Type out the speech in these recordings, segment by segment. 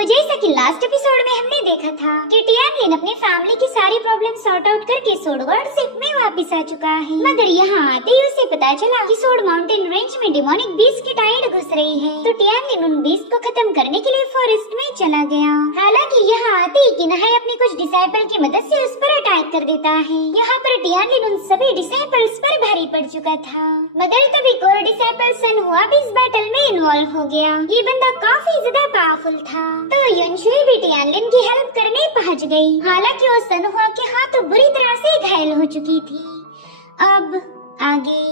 जैसा कि last episode में हमने देखा था कि टियानलिन अपनी फैमिली की सारी प्रॉब्लम सॉर्ट आउट करके सोडगॉड शिप में वापस आ चुका है, मगर यहाँ आते ही उसे पता चला कि सोड माउंटेन रेंज में डिमोनिक बीस्ट की टाइड घुस रही है। तो टियानलिन उन बीस्ट को खत्म करने के लिए फॉरेस्ट में चला गया। हालांकि यहाँ आते ही किन्हाई अपने कुछ डिसाइपल की मदद से उस पर अटैक कर देता है। यहाँ पर टियानलिन उन सभी डिसाइपल्स पर भारी पड़ चुका था, मगर तभी एक और डिसाइपल सनहुआ भी इस बैटल में इन्वॉल्व हो गया। ये बंदा काफी ज्यादा पावरफुल था, तो युनशुई भी टियानलिन की हेल्प करने पहुंच गई। हालांकि वो सनहुआ के हाथों बुरी तरह से घायल हो चुकी थी। अब आगे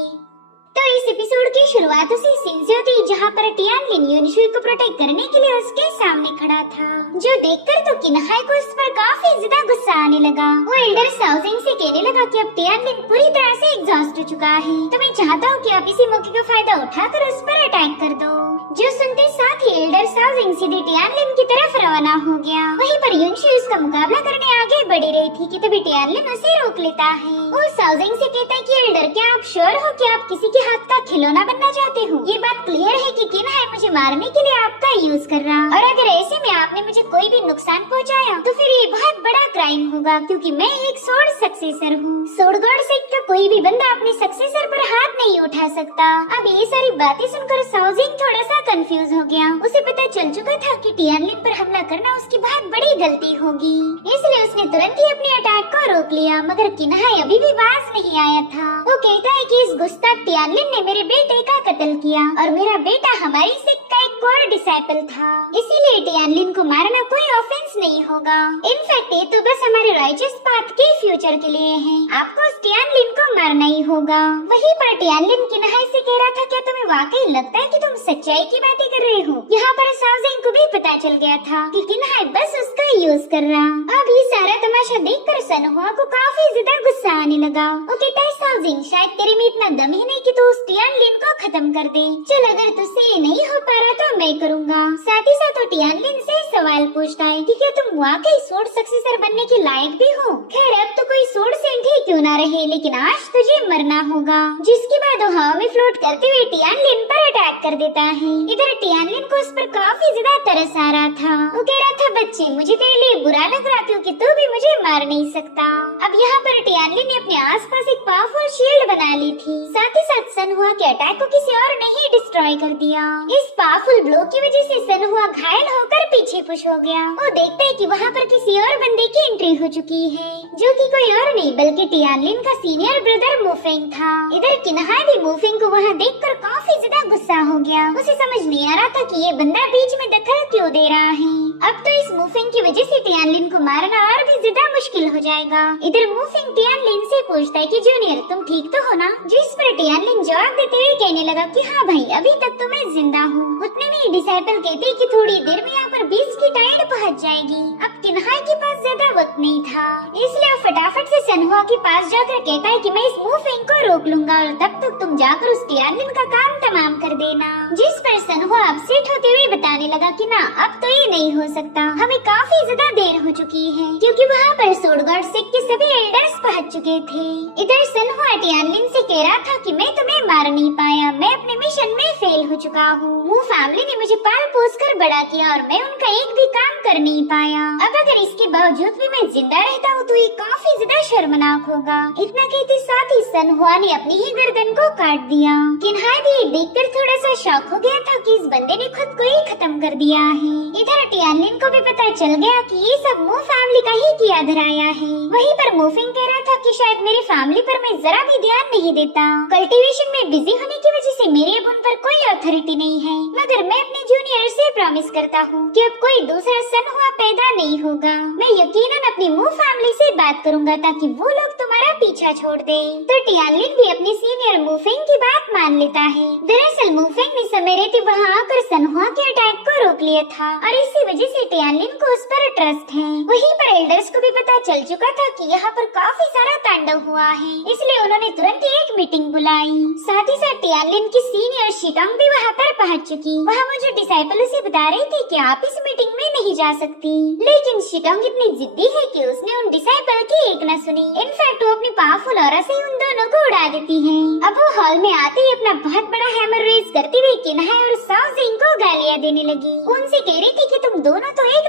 तो इस एपिसोड की शुरुआत उसी सीन से होती जहाँ पर टियानलिन युनशुई को प्रोटेक्ट करने के लिए उसके सामने खड़ा था, जो देखकर तो किन्हाई को उस पर काफी ज्यादा गुस्सा आने लगा। वो एल्डर साउजिंग से कहने लगा कि अब टियानलिन पूरी तरह से एग्जॉस्ट हो चुका है, तो मैं चाहता हूँ कि आप इसी मौके का फायदा उठाकर उस पर अटैक कर दो। जो सुनते साथ ही एल्डर साउजिंग सीधे टियानलिन की तरफ रवाना हो गया। वहीं पर युनशुई उसका मुकाबला करने आगे बढ़ी रही थी कि तभी टियानलिन उसे रोक लेता है। वो साउजिंग से कहता है कि एल्डर, क्या आप श्योर हो कि आप किसी के हाथ का खिलौना बनना चाहते हो? ये बात क्लियर है कि किन्हाई मुझे मारने के लिए आपका यूज कर रहा, और अगर ऐसे में आपने मुझे कोई भी नुकसान पहुंचाया तो फिर ये बहुत बड़ा क्राइम होगा, क्योंकि मैं एक सोड सक्सेसर हूँ। सोड गॉड सेक्ट का कोई भी बंदा अपने सक्सेसर पर हाथ नहीं उठा सकता। अब ये सारी बातें सुनकर साउजिंग थोड़ा सा कंफ्यूज हो गया। उसे पता चल चुका था कि टियानलिन पर हमला करना उसकी बहुत बड़ी गलती होगी, इसलिए उसने तुरंत ही अपने अटैक को रोक लिया। मगर किन्हाई अभी भी बाज नहीं आया था। वो कहता है कि इस गुस्ताख टियानलिन ने मेरे बेटे का कत्ल किया, और मेरा बेटा हमारी सेक्ट का एक कोर डिसाइपल था, इसीलिए टियानलिन को मारना कोई ऑफेंस नहीं होगा। इनफैक्ट ये तो बस हमारे राइचस पाथ के फ्यूचर के लिए है, आपको उस टियानलिन को मारना ही होगा। वहीं पर टियानलिन किन्हाई से कह रहा था, क्या तुम्हें वाकई लगता है कि तुम सच्चाई की बातें कर रहे हो? यहाँ पर साउजिंग को भी पता चल गया था कि किन्हाई बस उसका यूज कर रहा। अब ये सारा तमाशा देखकर सनहुआ को काफी ज्यादा गुस्सा आने लगा। वो कहता है, साउजिंग, शायद तेरे में इतना दम ही नहीं कि तू उस टियानलिन को खत्म कर दे। चल, अगर तुझसे ये नहीं हो पा रहा तो मैं करूँगा। साथ ही साथ वो टियानलिन से सवाल पूछता है कि क्या तुम वाकई सोड सक्सेसर बनने के लायक भी हो? खैर, अब तो कोई सोड सेंट ही क्यों ना रहे, लेकिन आज तुझे मरना होगा। जिसके बाद वो हवा में फ्लोट करते हुए टियानलिन पर अटैक कर देता है। इधर टियानलिन को उस पर काफी ज्यादा तरस आ रहा था। वो कह रहा था, बच्चे, मुझे तेरे लिए बुरा लग रहा क्योंकि तू भी मुझे मार नहीं सकता। अब यहाँ पर टियानलिन ने अपने आसपास एक पावरफुल शील्ड बना ली थी। साथ ही साथ सनहुआ के अटैक को किसी और ने ही डिस्ट्रॉय कर दिया। इस पावरफुल ब्लो की वजह से सनहुआ घायल होकर पीछे पुश हो गया। वो देखते है कि वहाँ पर किसी और बंदे की एंट्री हो चुकी है, जो कि कोई और नहीं बल्कि टियानलिन का सीनियर ब्रदर मुफेंग था। इधर किन्हाई भी मुफेंग को वहाँ देखकर काफी ज्यादा गुस्सा हो गया। उसे समझ नहीं आ रहा था कि ये बंदा बीच में दखल क्यों दे रहा है। अब तो इस मुफेंग की वजह से टियानलिन को मारना और भी ज्यादा मुश्किल हो जाएगा। इधर मुफेंग टियानलिन से पूछता है कि जूनियर, तुम ठीक तो हो ना? जिस पर टियानलिन जवाब देते हुए कहने लगा कि हाँ भाई, अभी तक तो मैं जिंदा हूँ। उतने में डिसाइपल कहते कि थोड़ी देर में यहाँ पर बीस्ट की टाइड पहुँच जाएगी। अब किन्हाई के पास ज्यादा वक्त नहीं था, इसलिए वो फटाफट से सनहुआ के पास जाकर कहता है कि मैं इस मुफेंग को रोक लूंगा, और तब तक तुम जाकर उस टियानलिन का काम तमाम कर देना। जिस पर सनहुआ अपसेट होते हुए बताने लगा कि ना, अब तो ये नहीं हो सकता, हमें काफी ज्यादा देर हो चुकी है, क्योंकि वहाँ पर सोड गॉड सेक्ट के सभी एल्डर्स पहुँच चुके थे। इधर सनहुआ टियानलिन से कह रहा था कि मैं तुम्हें मार नहीं पाया, मैं अपने मिशन में फेल हो चुका हूँ। वो फैमिली ने मुझे पाल पोस कर बड़ा किया और मैं उनका एक भी काम कर नहीं पाया। अब अगर इसके बावजूद भी मैं जिंदा रहता हूँ तो ये काफी ज्यादा शर्मनाक होगा। इतना कहते साथ ही सनहुआ ने अपनी ही गर्दन को काट दिया। किन्हाई भी देखकर थोड़ा सा शॉक हो गया था कि इस बंदे ने खुद को ही खत्म कर दिया है। इधर टियानलिन को भी पता चल गया कि ये सब मू फैमिली का ही किया धराया है। वहीं पर मुफिंग कह रहा था कि शायद मेरी फैमिली पर मैं जरा भी ध्यान नहीं देता, कल्टीवेशन में बिजी होने की वजह से मेरी अब उन पर कोई अथॉरिटी नहीं है, मगर मैं अपने जूनियर से प्रॉमिस करता हूँ कि अब कोई दूसरा सनहुआ पैदा नहीं होगा। मैं यकीनन अपनी मू फैमिली से बात करूंगा ताकि वो लोग तुम्हारा पीछा छोड़ दे। तो टियानलिन भी अपने सीनियर मुफेंग की बात मान लेता है। दरअसल मुफेंग ने समय रहते वहाँ आकर सनहुआ के अटैक को रोक लिया था, और इसी वजह से टियानलिन को उस पर ट्रस्ट है। वहीं पर एल्डर्स को भी पता चल चुका था कि यहाँ पर काफी सारा तांडव हुआ है, इसलिए उन्होंने तुरंत ही एक मीटिंग बुलाई। साथ ही साथ टियानलिन की सीनियर शिटोंग भी वहाँ पर पहुँच चुकी। वहाँ मुझे डिसाइपल उसे बता रही थी कि आप इस मीटिंग में नहीं जा सकती, लेकिन शिटोंग इतनी जिद्दी है कि उसने उन डिसाइपल की एक न सुनी। इनफैक्ट वो अपनी पावरफुल ऑरा से उन दोनों को उड़ा देती है। अब वो हॉल में आते ही अपना बहुत बड़ा हैमर रेज करती हुई किन्हाई और साउजिंग को गालियाँ देने लगी। उनसे कह रही थी कि तुम दोनों तो एक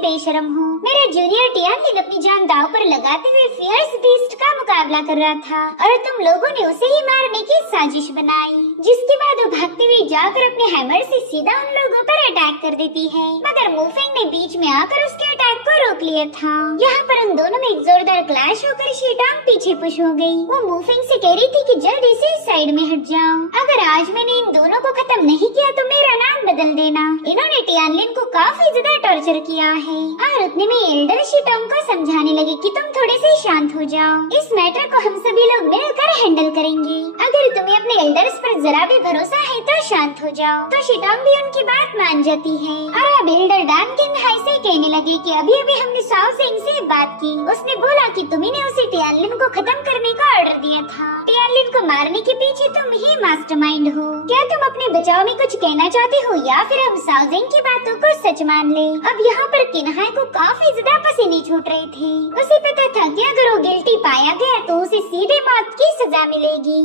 बेशरम हो। मेरा जूनियर टियानलिन अपनी जान दांव पर लगाते हुए फियर्स बीस्ट का मुकाबला कर रहा था और तुम लोगों ने उसे ही मारने की साजिश बनाई, जिसके बाद वो भागते हुए जाकर अपने हैमर से सीधा उन लोगों पर अटैक कर देती है, मगर मूफेंग ने बीच में आकर उसके अटैक को रोक लिया था। यहाँ पर उन दोनों में एक जोरदार क्लैश होकर शीटांग पीछे पुश हो गई। वो मूफेंग से कह रही थी कि जल्दी से साइड में हट जाओ, अगर आज मैंने इन दोनों को खत्म नहीं किया तो मेरा नाम बदल देना। इन्होंने टियानलिन को काफी ज्यादा टॉर्चर किया है और उतने में एल्डर शीटांग को समझाने लगे कि तुम थोड़े से शांत हो जाओ, इस मैटर को हम सभी लोग मिलकर हैंडल करेंगे। अगर तुम्हें अपने एल्डर्स पर जरा भी भरोसा है तो शांत हो जाओ। तो शीटांग भी उनकी बात मान जाती है और अब एल्डर डान किन्हाई से कहने लगे कि अभी अभी हमने साओ सेंग से बात की, उसने बोला कि तुम्ही ने उसे टियानलिन को खत्म करने का ऑर्डर दिया था। टियानलिन को मारने के पीछे तुम ही मास्टरमाइंड हो। क्या तुम अपने बचाव में कुछ कहना चाहते हो या फिर हम साओ सेंग की बातों को सच मान ले? अब यहाँ पर किन्हाई को काफी ज्यादा पसीने छूट रहे थे। उसे पता था कि अगर वो गिल्टी पाया गया तो उसे सीधे मौत की सजा मिलेगी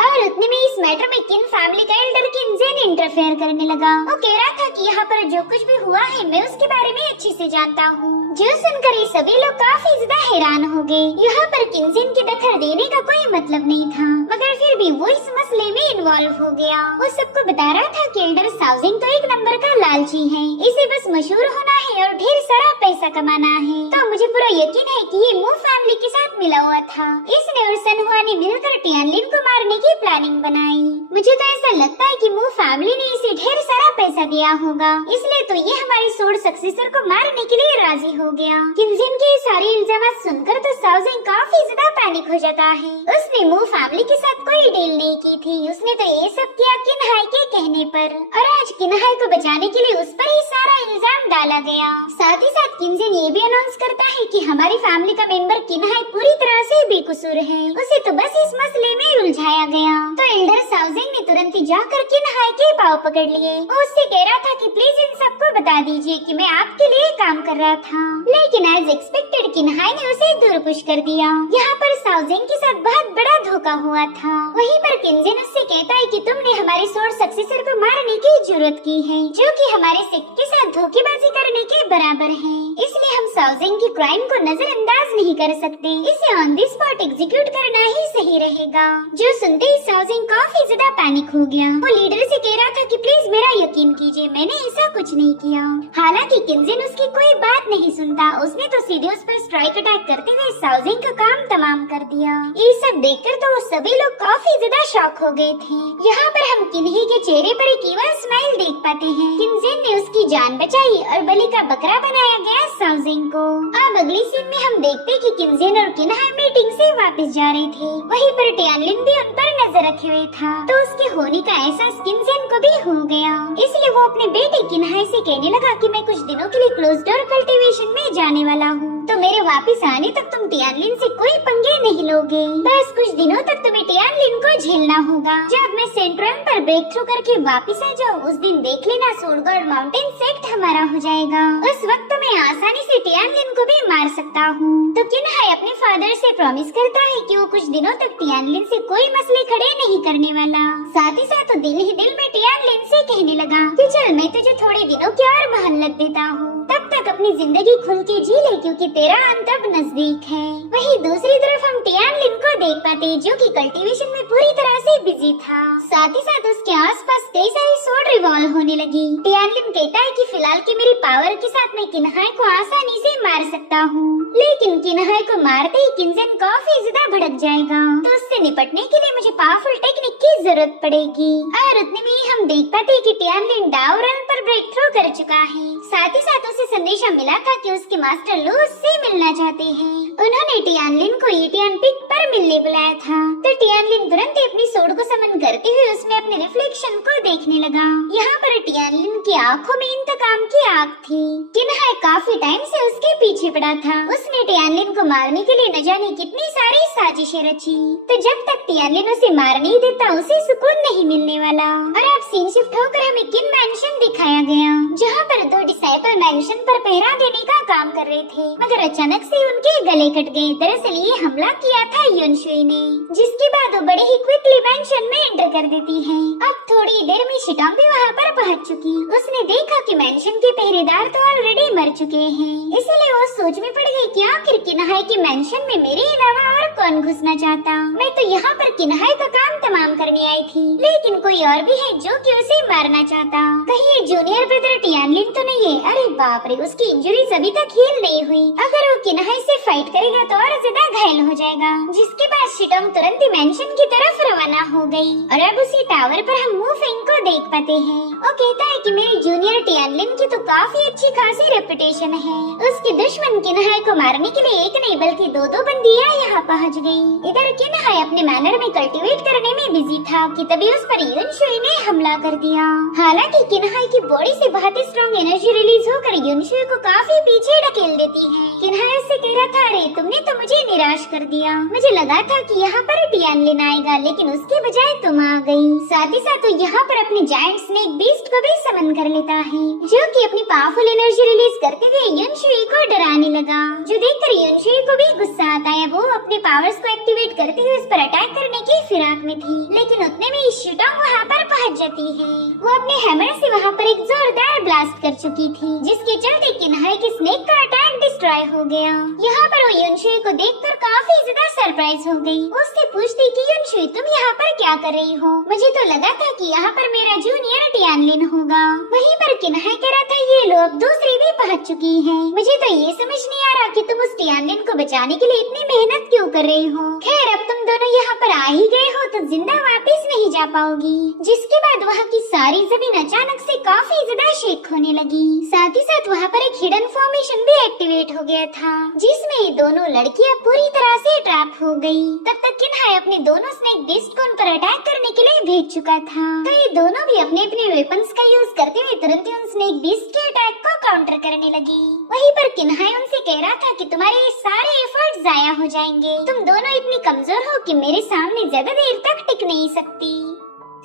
और उतने में इस मैटर में किन फैमिली का एल्डर किनजेन इंटरफेयर करने लगा। वो कह रहा था कि यहाँ पर जो कुछ भी हुआ है मैं उसके बारे में अच्छे से जानता हूँ। जो सुनकर ये सभी लोग काफी ज्यादा हैरान हो गए। यहाँ पर किनजेन की दखल देने का कोई मतलब नहीं था, मगर फिर भी वो इस मसले में इन्वॉल्व हो गया। वो सबको बता रहा था कि एल्डर साओ सेंग तो एक नंबर का लालची है, इसे बस मशहूर होना है और ढेर सारा पैसा कमाना है। तो मुझे पूरा यकीन है कि ये मू फैमिली के साथ मिला हुआ था। इसने और सनहुआ ने मिलकर टियानलिन को मारने की प्लानिंग बनाई। मुझे तो ऐसा लगता है कि मू फैमिली ने इसे ढेर सारा पैसा दिया होगा, इसलिए तो ये हमारी सोर्ड सक्सेसर को मारने के लिए राजी हो गया। किनजेन के सारे इल्जाम सुनकर तो साओ सेंग काफी ज्यादा पैनिक हो जाता है। उसने मू फैमिली के साथ कोई डील नहीं की थी, उसने तो ये सब किया किन्हाई के कहने पर, और आज किन्हाई को बचाने के लिए उस पर ही सारा इल्जाम डाला गया। साथ ही साथ किनजेन ये भी अनाउंस करता है कि हमारी फैमिली का मेंबर किन्हाई पूरी तरह से बेकसूर है, उसे तो बस इस मसले में उलझाया गया। तो एल्डर साओ सेंग ने तुरंत ही जाकर किन्हाई के पाँव पकड़ लिए। वो उससे कह रहा था कि प्लीज इन सबको बता दीजिए कि मैं आपके लिए काम कर रहा था, लेकिन एज एक्सपेक्टेड किन्हाई ने उसे दूर पुश कर दिया। यहाँ पर साओ सेंग के साथ बहुत बड़ा धोखा हुआ था। वहीं पर किनजेन उससे कहता है कि तुमने हमारे सोर्ड सक्सेसर को मारने की जरूरत की है, जो कि हमारे सेक्ट के साथ धोखेबाजी करने के बराबर है, इसलिए हम साओ सेंग की क्राइम को नजरअंदाज नहीं कर सकते, इसे ऑन द स्पॉट एग्जीक्यूट करना ही सही रहेगा। जो सुनते ही साओ सेंग काफी ज्यादा पैनिक हो गया। वो लीडर से कह रहा था कि प्लीज मेरा यकीन कीजिए, मैंने ऐसा कुछ नहीं किया। हालांकि किनजेन उसकी कोई बात नहीं सुनता, उसने तो सीधे उस पर स्ट्राइक अटैक करते हुए साओ सेंग का काम तमाम कर दिया। ये सब देखकर तो वो सभी लोग काफी ज्यादा शॉक हो गए थे। यहाँ पर हम किन्ही के चेहरे पर एक इवल स्माइल देख पाते हैं। किनजेन ने उसकी जान बचाई और बलि का बकरा बनाया गया साओ सेंग को। अब अगली सीन में हम देखते कि किनजेन और किन्हाई मीटिंग से वापस जा रहे थे। वहीं पर टियानलिन भी उन पर नजर रखे हुए था, तो उसके होने का एहसास किनजेन को भी हो गया, इसलिए वो अपने बेटे किन्हाई से कहने लगा कि मैं कुछ दिनों के लिए क्लोज डोर कल्टीवेशन में जाने वाला हूँ, तो मेरे वापस आने तक तुम टियानलिन से कोई पंगे नहीं लोगे। बस कुछ दिनों तक तुम्हें टियानलिन को झेलना होगा। जब मैं सेंट्रल पर ब्रेक थ्रू करके वापस आ जाऊँ, उस दिन देख लेना सोडगॉड माउंटेन सेक्ट हमारा हो जाएगा। उस वक्त मैं आसानी से टियानलिन को भी मार सकता हूँ। तो किन्हाई अपने फादर से प्रॉमिस करता है कि वो कुछ दिनों तक टियानलिन से कोई मसले खड़े नहीं करने वाला। साथ ही साथ दिल ही दिल में टियानलिन से कहने लगा कि चल मैं तुझे थोड़े दिनों की और मोहलत देता हूँ, तब तक अपनी जिंदगी खुल के जी ले, क्योंकि तेरा अंत अब नजदीक है। वहीं दूसरी तरफ हम टियानलिन को देख पाते, जो कि कल्टीवेशन में पूरी तरह से बिजी था। साथ ही साथ उसके आसपास कई सारी सोड रिवॉल्व होने लगी। टियानलिन कहता है कि फिलहाल की मेरी पावर के साथ मैं किन्हाई को आसानी से मार सकता हूँ, लेकिन किन्हाई को मारते ही किनजेन काफी ज्यादा भड़क जाएगा, तो उससे निपटने के लिए मुझे पावरफुल टेक्निक की जरूरत पड़ेगी। और उतने में ही हम देख पाते कि टियानलिन डाओ रन पर ब्रेक थ्रू कर चुका है। साथ ही साथ उसे संदेशा मिला था कि उसके मास्टर लू उससे मिलना चाहते हैं। उन्होंने टियानलिन को ईटियान पिक पर मिलने बुलाया था, तो टियानलिन तुरंत ही अपनी सोड को समन करते हुए उसमें अपने रिफ्लेक्शन को देखने लगा। यहाँ पर टियानलिन की आंखों में इंतकाम की आग थी। किन्हाई काफी टाइम से उसके पीछे पड़ा था। उसने टियानलिन को मारने के लिए न जाने कितनी सारी साजिशें रची, तो जब तक टियानलिन उसे मार नहीं देता उसे सुकून नहीं मिलने वाला। और अब सीन शिफ्ट होकर हमें किन मैंशन दिखाया गया, जहाँ पर दो डिसाइपल मैंशन पर पहरे ठहरा देने का काम कर रहे थे, मगर अचानक से उनके गले कट गए। दरअसल ये हमला किया था युनशुई ने, जिसके बाद वो बड़े ही क्विकली मेंशन में एंटर कर देती है। अब थोड़ी देर में शिटोंग भी वहाँ पर पहुँच चुकी। उसने देखा कि मेंशन के पहरेदार तो ऑलरेडी मर चुके हैं, इसीलिए वो सोच में पड़ गई कि आखिर किन्हाई के मेंशन में मेरे अलावा और कौन घुसना चाहता। मैं तो यहाँ पर किन्हाई का काम तमाम करने आई थी, लेकिन कोई और भी है जो कि उसे मारना चाहता। कहीं ये जूनियर ब्रदर टियानलिन तो नहीं है? अरे बाप रे, उसकी इंजरीज अभी तक हील नहीं हुई। अगर वो किन्हाई से फाइट करेगा तो और ज्यादा घायल हो जाएगा। जिसके बाद शिटोंग तुरंत ही मेंशन की तरफ रवाना हो गई और अब उसी टावर पर हम मू फेंग को देख पाते हैं। वो कहता है कि मेरे जूनियर टियानलिन की तो काफी अच्छी खासी रेपुटेशन है। उसके दुश्मन किन्हाई को मारने के लिए एक नहीं बल्कि दो बंदियां यहाँ पहुँच गयी। इधर किन्हाई अपने मैनर में कल्टीवेट करने में बिजी था कि तभी उस पर युनशुई ने हमला कर दिया। हालांकि किन्हाई की बॉडी से बहुत ही स्ट्रॉन्ग एनर्जी रिलीज होकर युनशुई को काफी पीछे ढकेल देती है। किन्हाई उससे कह रहा था, अरे तुमने तो मुझे निराश कर दिया। मुझे लगा था कि यहाँ पर टियानलिन आएगा, लेकिन उसके बजाय तुम आ गई। साथ ही साथ वो यहाँ पर अपने जायंट स्नेक बीस्ट को भी समन कर लेता है, जो कि अपनी पावरफुल एनर्जी रिलीज करते हुए युनशुई को डराने लगा, जो देखकर युनशुई को भी गुस्सा आता है। वो अपने पावर्स को एक्टिवेट करते हुए उस पर अटैक करने की फिराक में थी, लेकिन उतने में शिटोंग वहाँ पर पहुँच जाती है। वो अपने हैमर से वहाँ पर एक जोरदार ब्लास्ट कर चुकी थी, जिसके चलते किन्हाई के स्नेक का अटैक डिस्ट्रॉय हो गया। यहाँ पर वो युनशुई को देखकर काफी ज्यादा सरप्राइज हो गई। उससे पूछती कि युनशुई तुम यहाँ पर क्या कर रही हो? मुझे तो लगा था कि यहाँ पर मेरा जूनियर टियानलिन होगा। वहीं पर किन्हाई कह रहा था, ये लो अब दूसरी भी पहुँच चुकी है। मुझे तो ये समझ नहीं आ रहा कि तुम उस टियानलिन को बचाने के लिए इतनी मेहनत क्यों कर रही हो। खैर अब तुम दोनों यहाँ पर आ ही गए हो तो जिंदा वापस नहीं जा पाओगी। जिसके बाद वहाँ की सारी जमीन अचानक से काफी ज्यादा शेक होने लगी। साथ ही साथ वहाँ पर एक हिडन फॉर्मेशन भी एक्टिवेट हो गया था, जिसमें ये दोनों लड़कियाँ पूरी तरह से ट्रैप हो गयी। तब तक किन्हाई अपने दोनों स्नेक बीस्ट को उन पर अटैक करने के लिए भेज चुका था, तो ये दोनों भी अपने अपने वेपन्स का यूज करते हुए तुरंत ही उन स्नेक बीस्ट के अटैक को काउंटर करने लगी। वहीं पर किन्हाई उनसे कह रहा था कि तुम्हारे सारे एफर्ट जाया हो जाएंगे। तुम दोनों इतनी कमजोर हो कि मेरे सामने ज्यादा देर तक टिक नहीं सकती।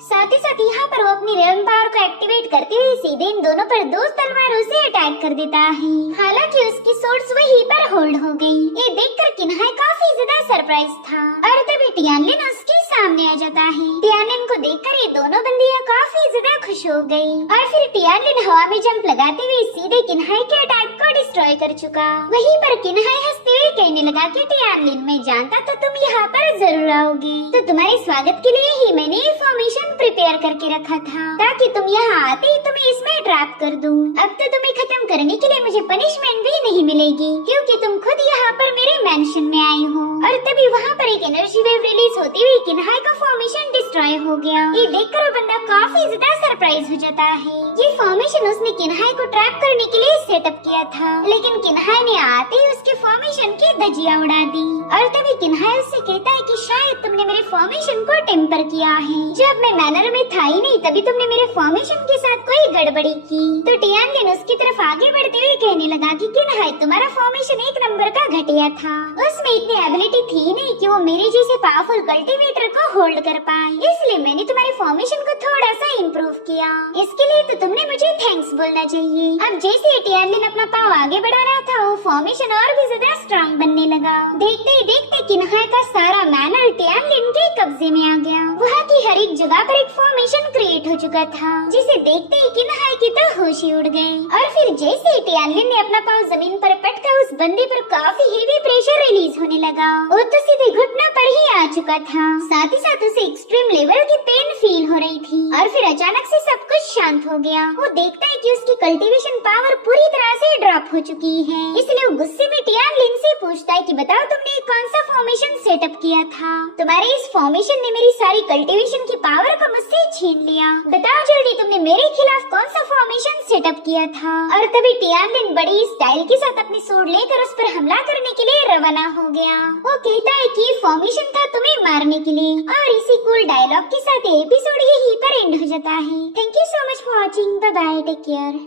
साथ ही साथ यहाँ पर वो अपनी रेवन पावर को एक्टिवेट करते हुए सीधे इन दोनों पर दो तलवारों से अटैक कर देता है। हालांकि उसकी सोर्स वहीं पर होल्ड हो गई। ये देखकर किन्हाई काफी ज्यादा सरप्राइज था और तभी टियानलिन उसके सामने आ जाता है। टियानलिन को देखकर ये दोनों बंदियां काफी ज्यादा खुश हो गयी और फिर टियानलिन हवा में जंप लगाते हुए सीधे किन्हाई के अटैक को डिस्ट्रॉय कर चुका। वहीं पर किन्हाई हंसते हुए कहने लगा कि टियानलिन मैं जानता तो तुम यहाँ पर जरूर आओगे, तो तुम्हारे स्वागत के लिए ही मैंने ये फॉर्मेशन प्रिपेयर करके रखा था ताकि तुम यहाँ आते ही तुम्हें इसमें ट्रैप कर दूं। अब तो तुम्हें खत्म करने के लिए मुझे पनिशमेंट भी नहीं मिलेगी, क्योंकि तुम खुद यहाँ पर मेरे मेंशन में आई हो। और तभी वहाँ पर एक एनर्जी वेव रिलीज होती हुई किन्हाई का फॉर्मेशन डिस्ट्रॉय हो गया। ये देखकर वो बंदा काफी ज्यादा सरप्राइज हो जाता है। ये फॉर्मेशन उसने किन्हाई को ट्रैप करने के लिए सेटअप किया था, लेकिन किन्हाई ने आते ही उसके फॉर्मेशन की धज्जियां उड़ा दी। और तभी किन्हाई उससे कहता है कि शायद तुमने मेरे फॉर्मेशन को टेम्पर किया है। जब मैं मैनर में था ही नहीं तभी तुमने मेरे फॉर्मेशन के साथ कोई गड़बड़ी की। तो टियानलिन उसकी तरफ आगे बढ़ते हुए कहने लगा कि किन्हाई तुम्हारा फॉर्मेशन एक नंबर का घटिया था। उसमें इतनी एबिलिटी थी नहीं कि वो मेरे जैसे पावरफुल कल्टीवेटर को होल्ड कर पाए, इसलिए मैंने तुम्हारे फॉर्मेशन को थोड़ा सा इम्प्रूव किया। इसके लिए तो तुमने मुझे थैंक्स बोलना चाहिए। अब जैसे टियानलिन अपना पाव आगे बढ़ा रहा था वो फॉर्मेशन और भी ज्यादा स्ट्रॉन्ग बनने लगा। देखते ही देखते किन्हाई का सारा मैनर टियानलिन के कब्जे में आ गया। वहाँ की हर एक जगह पर एक फॉर्मेशन क्रिएट हो चुका था, जिसे देखते ही किन्हाई की तो होश ही उड़ गए। और फिर जैसे ही टियानलिन ने अपना पाँव जमीन पर पटका उस बंदे पर काफी हेवी प्रेशर रिलीज होने लगा। वो तो सीधे घुटनों पर ही आ चुका था। साथ ही साथ उसे एक्सट्रीम लेवल की पेन फील हो रही थी। और फिर अचानक से सब कुछ शांत हो गया। वो देखता है कि उसकी कल्टीवेशन पावर पूरी तरह से ड्रॉप हो चुकी है, इसलिए वो गुस्से में टियानलिन से पूछता है कि बताओ तुमने कौन सा फॉर्मेशन सेटअप किया था? तुम्हारे इस फॉर्मेशन ने मेरी सारी कल्टीवेशन की पावर को मुझसे छीन लिया। बताओ जल्दी तुमने मेरे खिलाफ कौन सा फॉर्मेशन सेटअप किया था? और तभी टियानलिन बड़ी स्टाइल के साथ अपनी सूंड लेकर उस पर हमला करने के लिए रवाना हो गया। वो कहता है कि फॉर्मेशन था तुम्हें मारने के लिए। और इसी कूल डायलॉग के साथ एपिसोड यहीं पर एंड हो जाता है। Thank you so much for watching. Bye bye, take care.